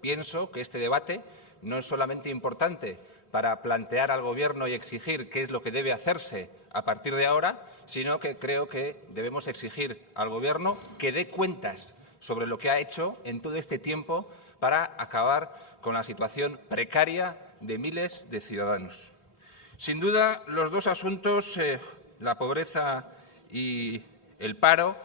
Pienso que este debate no es solamente importante para plantear al Gobierno y exigir qué es lo que debe hacerse a partir de ahora, sino que creo que debemos exigir al Gobierno que dé cuentas sobre lo que ha hecho en todo este tiempo para acabar con la situación precaria de miles de ciudadanos. Sin duda, los dos asuntos, la pobreza y el paro,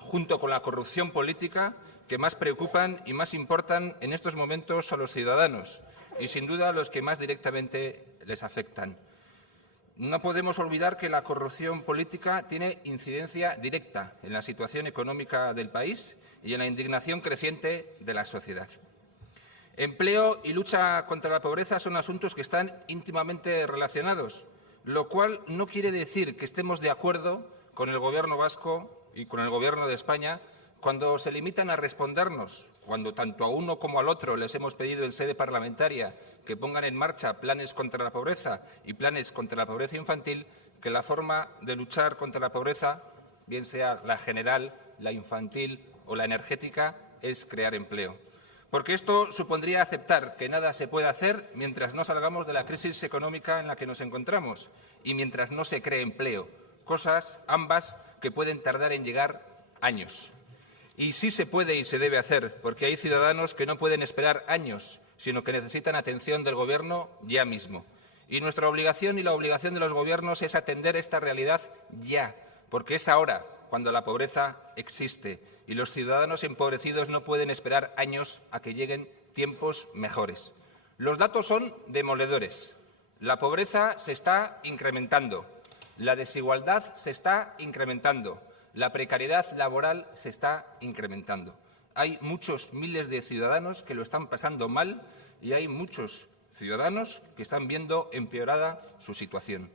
junto con la corrupción política, que más preocupan y más importan en estos momentos a los ciudadanos y, sin duda, los que más directamente les afectan. No podemos olvidar que la corrupción política tiene incidencia directa en la situación económica del país y en la indignación creciente de la sociedad. Empleo y lucha contra la pobreza son asuntos que están íntimamente relacionados, lo cual no quiere decir que estemos de acuerdo con el Gobierno vasco y con el Gobierno de España cuando se limitan a respondernos, cuando tanto a uno como al otro les hemos pedido en sede parlamentaria que pongan en marcha planes contra la pobreza y planes contra la pobreza infantil, que la forma de luchar contra la pobreza, bien sea la general, la infantil o la energética, es crear empleo. Porque esto supondría aceptar que nada se puede hacer mientras no salgamos de la crisis económica en la que nos encontramos y mientras no se cree empleo, cosas ambas que pueden tardar en llegar años. Y sí se puede y se debe hacer, porque hay ciudadanos que no pueden esperar años, sino que necesitan atención del Gobierno ya mismo. Y nuestra obligación y la obligación de los gobiernos es atender esta realidad ya, porque es ahora cuando la pobreza existe y los ciudadanos empobrecidos no pueden esperar años a que lleguen tiempos mejores. Los datos son demoledores. La pobreza se está incrementando, la desigualdad se está incrementando, la precariedad laboral se está incrementando. Hay muchos miles de ciudadanos que lo están pasando mal y hay muchos ciudadanos que están viendo empeorada su situación.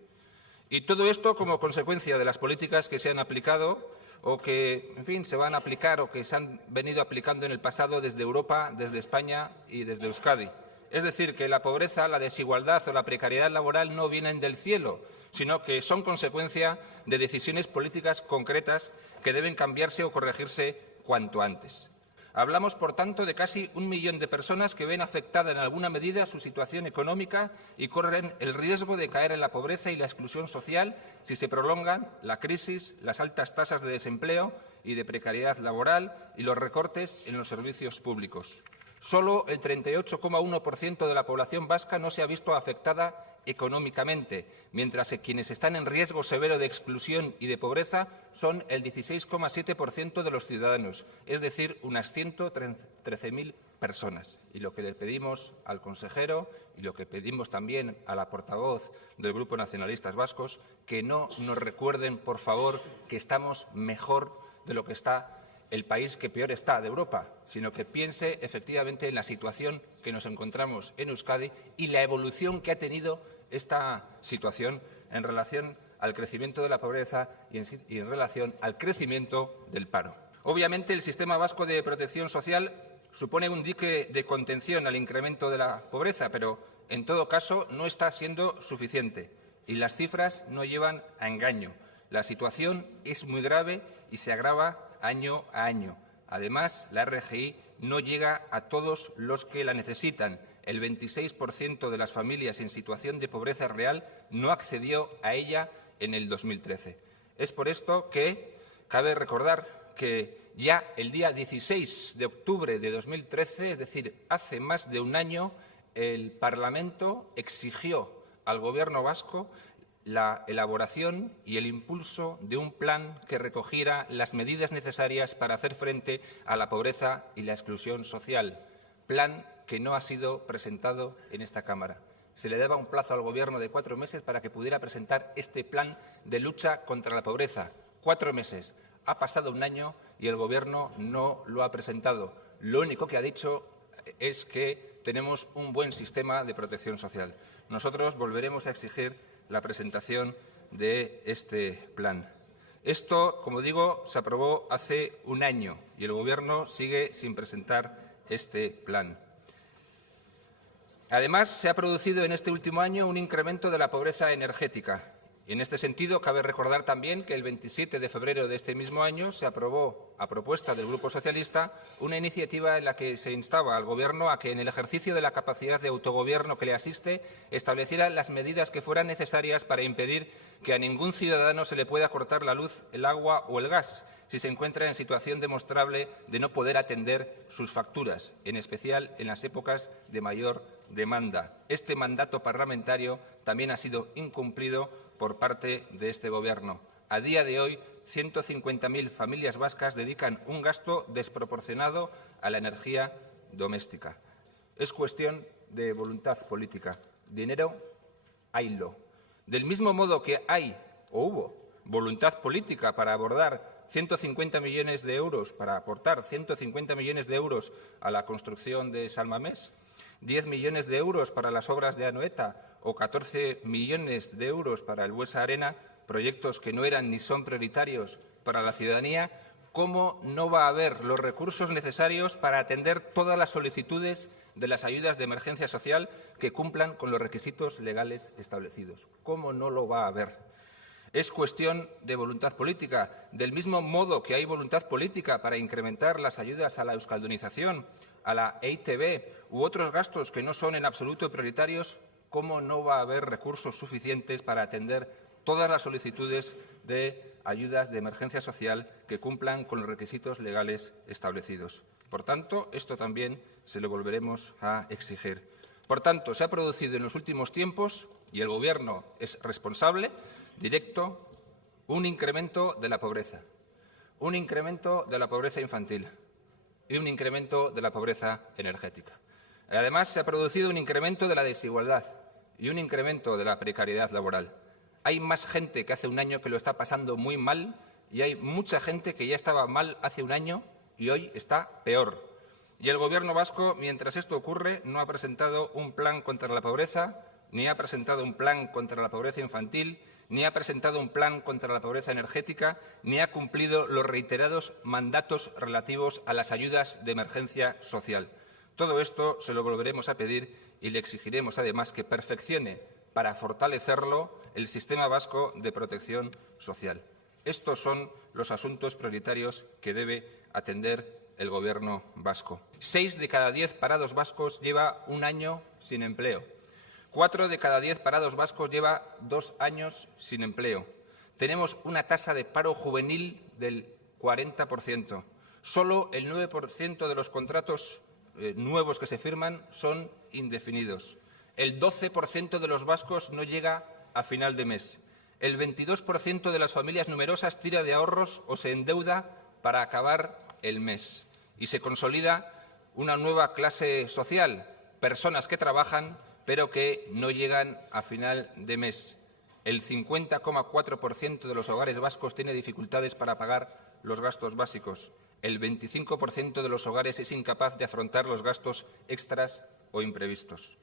Y todo esto como consecuencia de las políticas que se han aplicado o que, en fin, se van a aplicar o que se han venido aplicando en el pasado desde Europa, desde España y desde Euskadi. Es decir, que la pobreza, la desigualdad o la precariedad laboral no vienen del cielo, sino que son consecuencia de decisiones políticas concretas que deben cambiarse o corregirse cuanto antes. Hablamos, por tanto, de casi 1 millón de personas que ven afectada en alguna medida su situación económica y corren el riesgo de caer en la pobreza y la exclusión social si se prolongan la crisis, las altas tasas de desempleo y de precariedad laboral y los recortes en los servicios públicos. Solo el 38,1% de la población vasca no se ha visto afectada económicamente, mientras que quienes están en riesgo severo de exclusión y de pobreza son el 16,7% de los ciudadanos, es decir, unas 113.000 personas. Y lo que le pedimos al consejero y lo que pedimos también a la portavoz del Grupo Nacionalistas Vascos, que no nos recuerden, por favor, que estamos mejor de lo que está el país que peor está de Europa, sino que piense efectivamente en la situación que nos encontramos en Euskadi y la evolución que ha tenido esta situación en relación al crecimiento de la pobreza y en relación al crecimiento del paro. Obviamente, el sistema vasco de protección social supone un dique de contención al incremento de la pobreza, pero en todo caso no está siendo suficiente y las cifras no llevan a engaño. La situación es muy grave y se agrava año a año. Además, la RGI no llega a todos los que la necesitan. El 26% de las familias en situación de pobreza real no accedió a ella en el 2013. Es por esto que cabe recordar que ya el día 16 de octubre de 2013, es decir, hace más de un año, el Parlamento exigió al Gobierno vasco la elaboración y el impulso de un plan que recogiera las medidas necesarias para hacer frente a la pobreza y la exclusión social. Plan que no ha sido presentado en esta Cámara. Se le daba un plazo al Gobierno de 4 meses para que pudiera presentar este plan de lucha contra la pobreza. 4 meses. Ha pasado un año y el Gobierno no lo ha presentado. Lo único que ha dicho es que tenemos un buen sistema de protección social. Nosotros volveremos a exigir la presentación de este plan. Esto, como digo, se aprobó hace un año y el Gobierno sigue sin presentar este plan. Además, se ha producido en este último año un incremento de la pobreza energética En este sentido, cabe recordar también que el 27 de febrero de este mismo año se aprobó, a propuesta del Grupo Socialista, una iniciativa en la que se instaba al Gobierno a que, en el ejercicio de la capacidad de autogobierno que le asiste, estableciera las medidas que fueran necesarias para impedir que a ningún ciudadano se le pueda cortar la luz, el agua o el gas si se encuentra en situación demostrable de no poder atender sus facturas, en especial en las épocas de mayor demanda. Este mandato parlamentario también ha sido incumplido por parte de este Gobierno. A día de hoy, 150.000 familias vascas dedican un gasto desproporcionado a la energía doméstica. Es cuestión de voluntad política. Dinero, haylo. Del mismo modo que hay o hubo voluntad política para abordar 150 millones de euros, para aportar 150 millones de euros a la construcción de San Mamés, 10 millones de euros para las obras de Anoeta o 14 millones de euros para el Buesa Arena, proyectos que no eran ni son prioritarios para la ciudadanía, ¿cómo no va a haber los recursos necesarios para atender todas las solicitudes de las ayudas de emergencia social que cumplan con los requisitos legales establecidos? ¿Cómo no lo va a haber? Es cuestión de voluntad política. Del mismo modo que hay voluntad política para incrementar las ayudas a la euskaldunización, a la EITB u otros gastos que no son en absoluto prioritarios, ¿cómo no va a haber recursos suficientes para atender todas las solicitudes de ayudas de emergencia social que cumplan con los requisitos legales establecidos? Por tanto, esto también se lo volveremos a exigir. Por tanto, se ha producido en los últimos tiempos, y el Gobierno es responsable directo, un incremento de la pobreza, un incremento de la pobreza infantil y un incremento de la pobreza energética. Además, se ha producido un incremento de la desigualdad y un incremento de la precariedad laboral. Hay más gente que hace un año que lo está pasando muy mal y hay mucha gente que ya estaba mal hace un año y hoy está peor. Y el Gobierno vasco, mientras esto ocurre, no ha presentado un plan contra la pobreza, ni ha presentado un plan contra la pobreza infantil, ni ha presentado un plan contra la pobreza energética, ni ha cumplido los reiterados mandatos relativos a las ayudas de emergencia social. Todo esto se lo volveremos a pedir y le exigiremos además que perfeccione, para fortalecerlo, el sistema vasco de protección social. Estos son los asuntos prioritarios que debe atender el Gobierno vasco. 6 de cada 10 parados vascos lleva un año sin empleo. 4 de cada 10 parados vascos lleva 2 años sin empleo. Tenemos una tasa de paro juvenil del 40%. Solo el 9% de los contratos nuevos que se firman son indefinidos. El 12% de los vascos no llega a final de mes. El 22% de las familias numerosas tira de ahorros o se endeuda para acabar el mes. Y se consolida una nueva clase social, personas que trabajan pero que no llegan a final de mes. El 50,4% de los hogares vascos tiene dificultades para pagar los gastos básicos. El 25% de los hogares es incapaz de afrontar los gastos extras o imprevistos.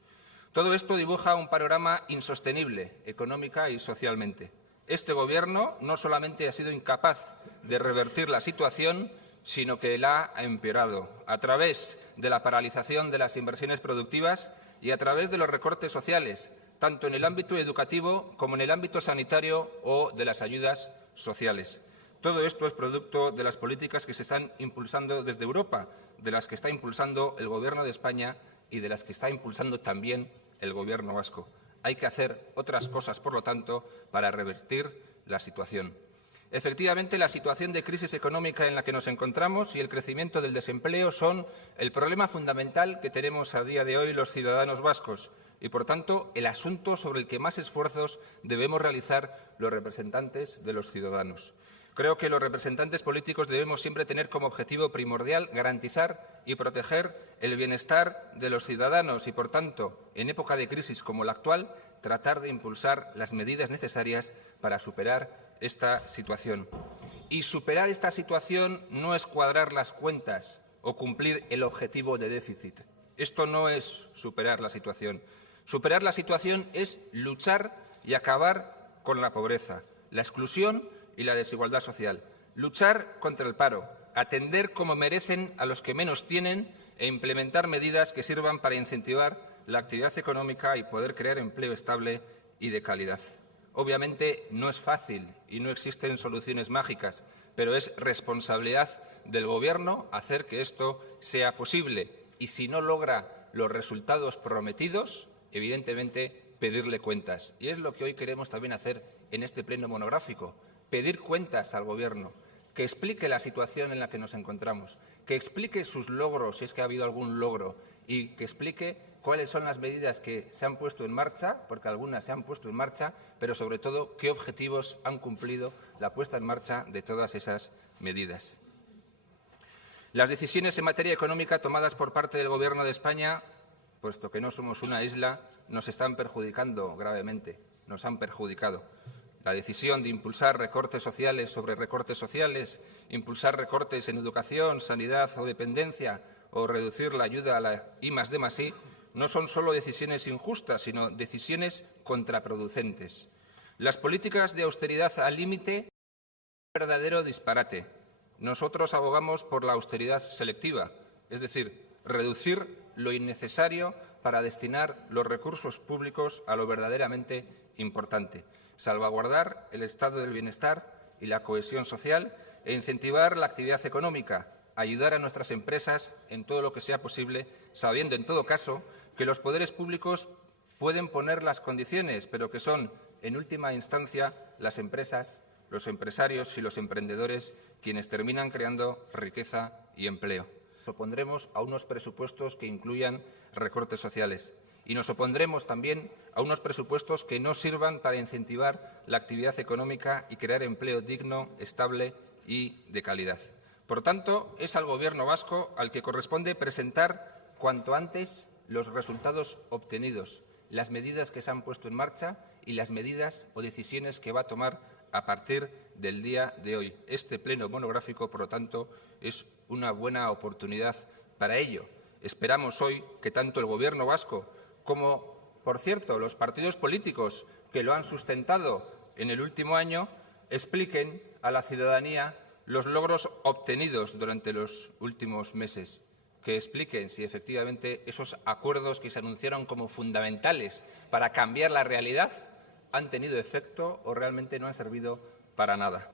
Todo esto dibuja un panorama insostenible económica y socialmente. Este Gobierno no solamente ha sido incapaz de revertir la situación, sino que la ha empeorado a través de la paralización de las inversiones productivas y a través de los recortes sociales, tanto en el ámbito educativo como en el ámbito sanitario o de las ayudas sociales. Todo esto es producto de las políticas que se están impulsando desde Europa, de las que está impulsando el Gobierno de España y de las que está impulsando también el Gobierno vasco. Hay que hacer otras cosas, por lo tanto, para revertir la situación. Efectivamente, la situación de crisis económica en la que nos encontramos y el crecimiento del desempleo son el problema fundamental que tenemos a día de hoy los ciudadanos vascos y, por tanto, el asunto sobre el que más esfuerzos debemos realizar los representantes de los ciudadanos. Creo que los representantes políticos debemos siempre tener como objetivo primordial garantizar y proteger el bienestar de los ciudadanos y, por tanto, en época de crisis como la actual, tratar de impulsar las medidas necesarias para superar esta situación. Y superar esta situación no es cuadrar las cuentas o cumplir el objetivo de déficit. Esto no es superar la situación. Superar la situación es luchar y acabar con la pobreza, la exclusión y la desigualdad social. Luchar contra el paro, atender como merecen a los que menos tienen e implementar medidas que sirvan para incentivar la actividad económica y poder crear empleo estable y de calidad. Obviamente no es fácil y no existen soluciones mágicas, pero es responsabilidad del Gobierno hacer que esto sea posible y, si no logra los resultados prometidos, evidentemente pedirle cuentas. Y es lo que hoy queremos también hacer en este pleno monográfico, pedir cuentas al Gobierno, que explique la situación en la que nos encontramos, que explique sus logros, si es que ha habido algún logro, y que explique cuáles son las medidas que se han puesto en marcha, porque algunas se han puesto en marcha, pero sobre todo qué objetivos han cumplido la puesta en marcha de todas esas medidas. Las decisiones en materia económica tomadas por parte del Gobierno de España, puesto que no somos una isla, nos están perjudicando gravemente, nos han perjudicado. La decisión de impulsar recortes sociales sobre recortes sociales, impulsar recortes en educación, sanidad o dependencia, o reducir la ayuda a la I+D+I, no son solo decisiones injustas, sino decisiones contraproducentes. Las políticas de austeridad al límite son un verdadero disparate. Nosotros abogamos por la austeridad selectiva, es decir, reducir lo innecesario para destinar los recursos públicos a lo verdaderamente importante, salvaguardar el estado del bienestar y la cohesión social e incentivar la actividad económica, ayudar a nuestras empresas en todo lo que sea posible, sabiendo, en todo caso, que los poderes públicos pueden poner las condiciones, pero que son, en última instancia, las empresas, los empresarios y los emprendedores quienes terminan creando riqueza y empleo. Nos opondremos a unos presupuestos que incluyan recortes sociales y nos opondremos también a unos presupuestos que no sirvan para incentivar la actividad económica y crear empleo digno, estable y de calidad. Por tanto, es al Gobierno vasco al que corresponde presentar cuanto antes los resultados obtenidos, las medidas que se han puesto en marcha y las medidas o decisiones que va a tomar a partir del día de hoy. Este pleno monográfico, por lo tanto, es una buena oportunidad para ello. Esperamos hoy que tanto el Gobierno vasco como, por cierto, los partidos políticos que lo han sustentado en el último año, expliquen a la ciudadanía los logros obtenidos durante los últimos meses, que expliquen si efectivamente esos acuerdos que se anunciaron como fundamentales para cambiar la realidad han tenido efecto o realmente no han servido para nada.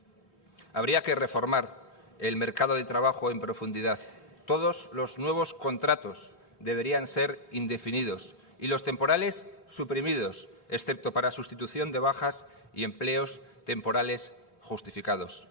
Habría que reformar el mercado de trabajo en profundidad. Todos los nuevos contratos deberían ser indefinidos y los temporales suprimidos, excepto para sustitución de bajas y empleos temporales justificados.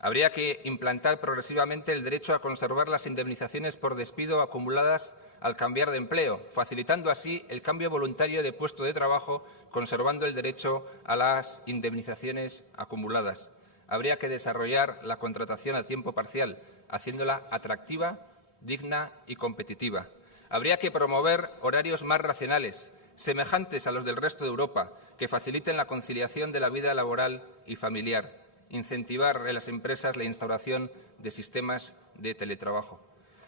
Habría que implantar progresivamente el derecho a conservar las indemnizaciones por despido acumuladas al cambiar de empleo, facilitando así el cambio voluntario de puesto de trabajo, conservando el derecho a las indemnizaciones acumuladas. Habría que desarrollar la contratación a tiempo parcial, haciéndola atractiva, digna y competitiva. Habría que promover horarios más racionales, semejantes a los del resto de Europa, que faciliten la conciliación de la vida laboral y familiar. Incentivar en las empresas la instauración de sistemas de teletrabajo.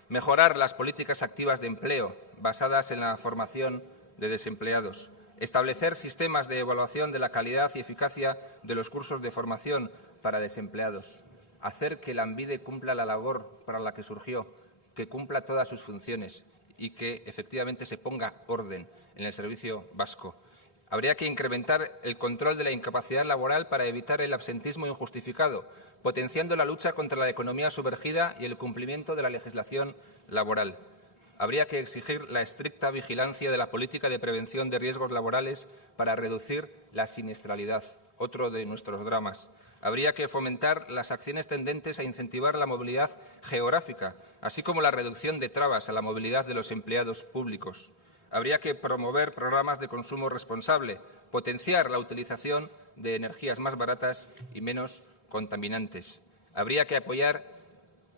Mejorar las políticas activas de empleo basadas en la formación de desempleados. Establecer sistemas de evaluación de la calidad y eficacia de los cursos de formación para desempleados. Hacer que Lanbide cumpla la labor para la que surgió, que cumpla todas sus funciones y que efectivamente se ponga orden en el servicio vasco. Habría que incrementar el control de la incapacidad laboral para evitar el absentismo injustificado, potenciando la lucha contra la economía sumergida y el cumplimiento de la legislación laboral. Habría que exigir la estricta vigilancia de la política de prevención de riesgos laborales para reducir la siniestralidad, otro de nuestros dramas. Habría que fomentar las acciones tendentes a incentivar la movilidad geográfica, así como la reducción de trabas a la movilidad de los empleados públicos. Habría que promover programas de consumo responsable, potenciar la utilización de energías más baratas y menos contaminantes. Habría que apoyar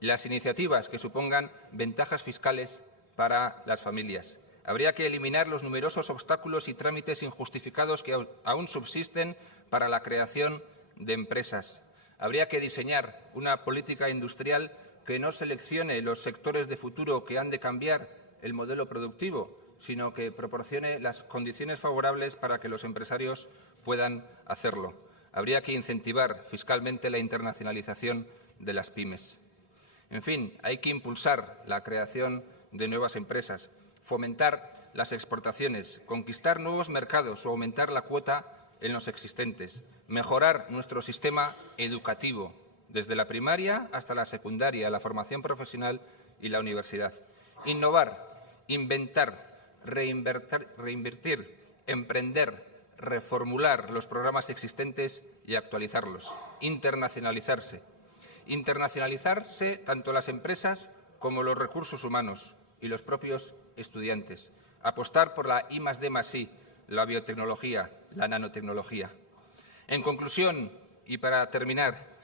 las iniciativas que supongan ventajas fiscales para las familias. Habría que eliminar los numerosos obstáculos y trámites injustificados que aún subsisten para la creación de empresas. Habría que diseñar una política industrial que no seleccione los sectores de futuro que han de cambiar el modelo productivo, sino que proporcione las condiciones favorables para que los empresarios puedan hacerlo. Habría que incentivar fiscalmente la internacionalización de las pymes. En fin, hay que impulsar la creación de nuevas empresas, fomentar las exportaciones, conquistar nuevos mercados o aumentar la cuota en los existentes, mejorar nuestro sistema educativo, desde la primaria hasta la secundaria, la formación profesional y la universidad. Innovar, inventar, reinvertir, emprender, reformular los programas existentes y actualizarlos. Internacionalizarse. Internacionalizarse tanto las empresas como los recursos humanos y los propios estudiantes. Apostar por la I+D+I, la biotecnología, la nanotecnología. En conclusión, y para terminar,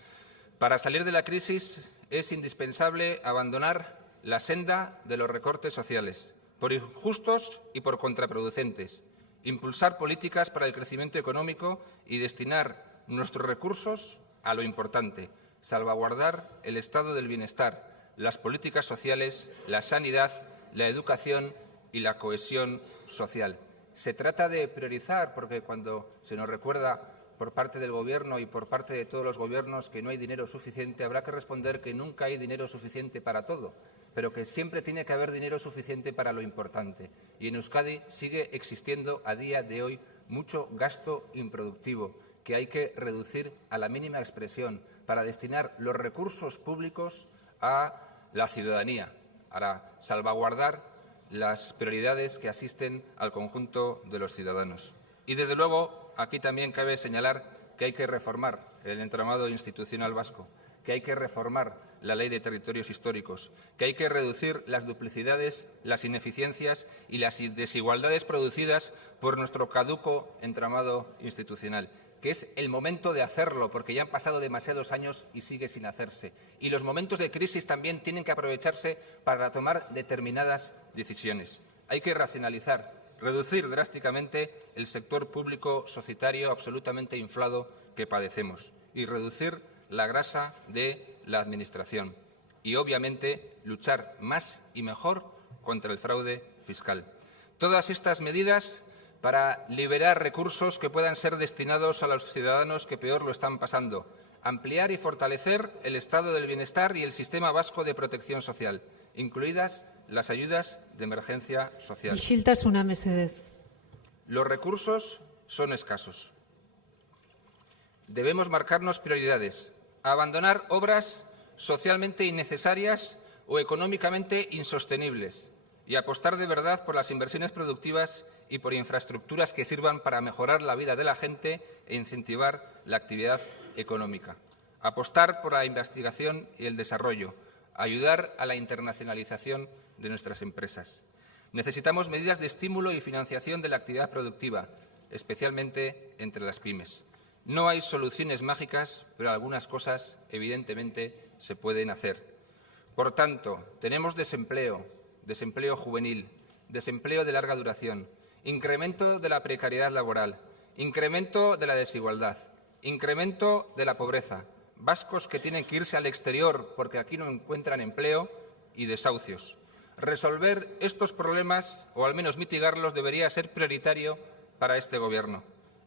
para salir de la crisis es indispensable abandonar la senda de los recortes sociales, por injustos y por contraproducentes, impulsar políticas para el crecimiento económico y destinar nuestros recursos a lo importante, salvaguardar el estado del bienestar, las políticas sociales, la sanidad, la educación y la cohesión social. Se trata de priorizar, porque cuando se nos recuerda por parte del Gobierno y por parte de todos los gobiernos que no hay dinero suficiente, habrá que responder que nunca hay dinero suficiente para todo, pero que siempre tiene que haber dinero suficiente para lo importante. Y en Euskadi sigue existiendo a día de hoy mucho gasto improductivo que hay que reducir a la mínima expresión para destinar los recursos públicos a la ciudadanía, para salvaguardar las prioridades que asisten al conjunto de los ciudadanos. Y, desde luego, aquí también cabe señalar que hay que reformar el entramado institucional vasco, que hay que reformar la Ley de Territorios Históricos, que hay que reducir las duplicidades, las ineficiencias y las desigualdades producidas por nuestro caduco entramado institucional, que es el momento de hacerlo, porque ya han pasado demasiados años y sigue sin hacerse. Y los momentos de crisis también tienen que aprovecharse para tomar determinadas decisiones. Hay que racionalizar, reducir drásticamente el sector público societario absolutamente inflado que padecemos y reducir la grasa de la Administración. Y, obviamente, luchar más y mejor contra el fraude fiscal. Todas estas medidas para liberar recursos que puedan ser destinados a los ciudadanos que peor lo están pasando. Ampliar y fortalecer el estado del bienestar y el sistema vasco de protección social, incluidas las ayudas de emergencia social. Isiltasuna, mesedez. Los recursos son escasos. Debemos marcarnos prioridades, abandonar obras socialmente innecesarias o económicamente insostenibles y apostar de verdad por las inversiones productivas y por infraestructuras que sirvan para mejorar la vida de la gente e incentivar la actividad económica. Apostar por la investigación y el desarrollo, ayudar a la internacionalización de nuestras empresas. Necesitamos medidas de estímulo y financiación de la actividad productiva, especialmente entre las pymes. No hay soluciones mágicas, pero algunas cosas, evidentemente, se pueden hacer. Por tanto, tenemos desempleo, desempleo juvenil, desempleo de larga duración, incremento de la precariedad laboral, incremento de la desigualdad, incremento de la pobreza, vascos que tienen que irse al exterior porque aquí no encuentran empleo y desahucios. Resolver estos problemas, o al menos mitigarlos, debería ser prioritario para este Gobierno.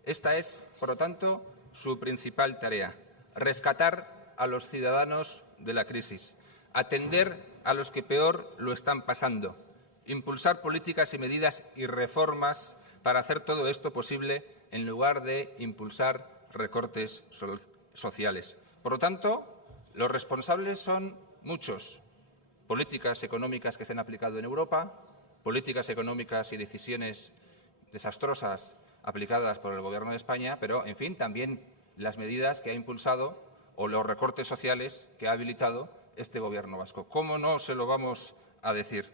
Esta es, por lo tanto, su principal tarea: rescatar a los ciudadanos de la crisis, atender a los que peor lo están pasando, impulsar políticas y medidas y reformas para hacer todo esto posible en lugar de impulsar recortes sociales. Por lo tanto, los responsables son muchos. Políticas económicas que se han aplicado en Europa, políticas económicas y decisiones desastrosas aplicadas por el Gobierno de España, pero, en fin, también las medidas que ha impulsado o los recortes sociales que ha habilitado este Gobierno vasco. ¿Cómo no se lo vamos a decir?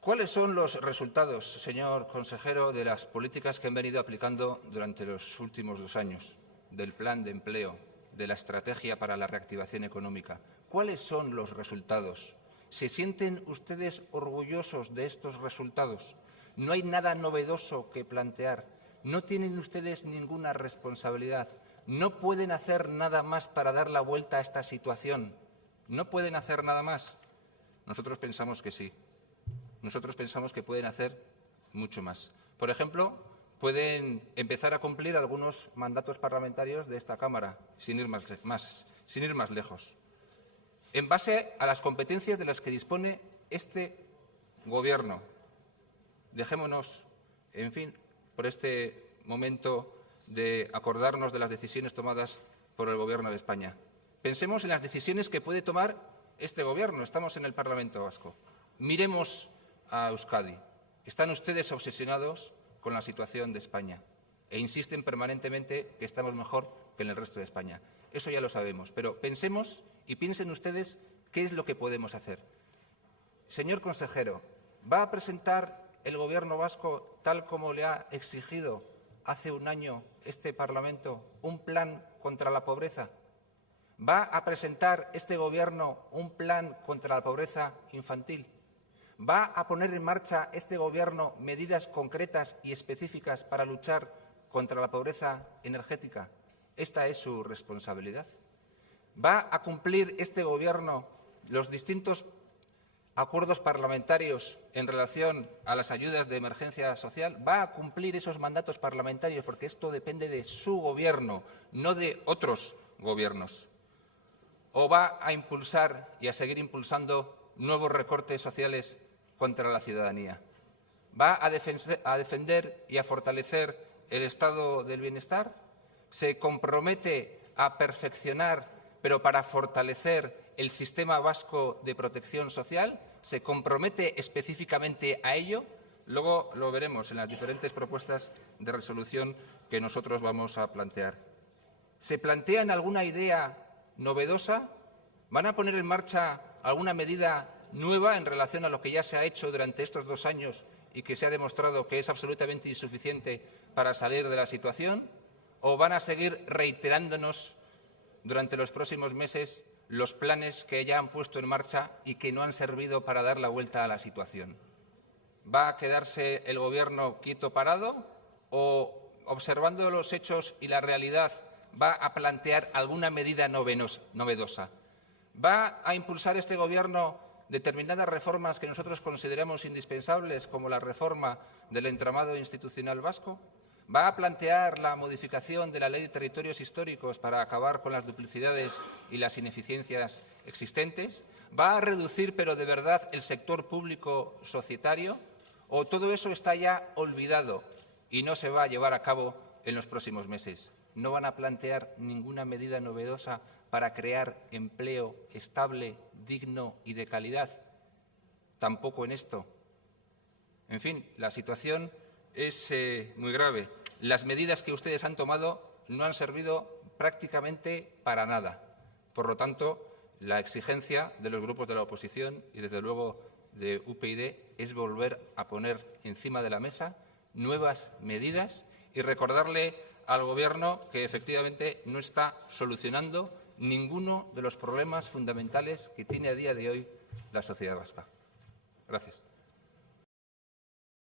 ¿Cuáles son los resultados, señor consejero, de las políticas que han venido aplicando durante los últimos 2 años, del plan de empleo, de la estrategia para la reactivación económica? ¿Cuáles son los resultados? ¿Se sienten ustedes orgullosos de estos resultados? No hay nada novedoso que plantear. No tienen ustedes ninguna responsabilidad. No pueden hacer nada más para dar la vuelta a esta situación. ¿No pueden hacer nada más? Nosotros pensamos que sí. Nosotros pensamos que pueden hacer mucho más. Por ejemplo, pueden empezar a cumplir algunos mandatos parlamentarios de esta Cámara, sin ir más lejos. En base a las competencias de las que dispone este Gobierno. Dejémonos, en fin, por este momento de acordarnos de las decisiones tomadas por el Gobierno de España. Pensemos en las decisiones que puede tomar este Gobierno. Estamos en el Parlamento Vasco. Miremos a Euskadi. Están ustedes obsesionados con la situación de España e insisten permanentemente que estamos mejor que en el resto de España. Eso ya lo sabemos, pero pensemos y piensen ustedes qué es lo que podemos hacer. Señor consejero, ¿va a presentar el Gobierno vasco, tal como le ha exigido hace un año este Parlamento, un plan contra la pobreza? ¿Va a presentar este Gobierno un plan contra la pobreza infantil? ¿Va a poner en marcha este Gobierno medidas concretas y específicas para luchar contra la pobreza energética? Esta es su responsabilidad. ¿Va a cumplir este Gobierno los distintos acuerdos parlamentarios en relación a las ayudas de emergencia social? ¿Va a cumplir esos mandatos parlamentarios? Porque esto depende de su Gobierno, no de otros gobiernos. ¿O va a impulsar y a seguir impulsando nuevos recortes sociales contra la ciudadanía? ¿Va a defender y a fortalecer el estado del bienestar? ¿Se compromete a perfeccionar, pero para fortalecer, el sistema vasco de protección social? ¿Se compromete específicamente a ello? Luego lo veremos en las diferentes propuestas de resolución que nosotros vamos a plantear. ¿Se plantean alguna idea novedosa? ¿Van a poner en marcha alguna medida nueva en relación a lo que ya se ha hecho durante estos 2 años y que se ha demostrado que es absolutamente insuficiente para salir de la situación? ¿O van a seguir reiterándonos durante los próximos meses los planes que ya han puesto en marcha y que no han servido para dar la vuelta a la situación? ¿Va a quedarse el Gobierno quieto parado o, observando los hechos y la realidad, va a plantear alguna medida novedosa? ¿Va a impulsar este Gobierno determinadas reformas que nosotros consideramos indispensables, como la reforma del entramado institucional vasco? ¿Va a plantear la modificación de la Ley de Territorios Históricos para acabar con las duplicidades y las ineficiencias existentes? ¿Va a reducir, pero de verdad, el sector público societario? ¿O todo eso está ya olvidado y no se va a llevar a cabo en los próximos meses? ¿No van a plantear ninguna medida novedosa para crear empleo estable, digno y de calidad? Tampoco en esto. En fin, la situación es muy grave. Las medidas que ustedes han tomado no han servido prácticamente para nada. Por lo tanto, la exigencia de los grupos de la oposición y, desde luego, de UPyD es volver a poner encima de la mesa nuevas medidas y recordarle al Gobierno que, efectivamente, no está solucionando ninguno de los problemas fundamentales que tiene a día de hoy la sociedad vasca. Gracias.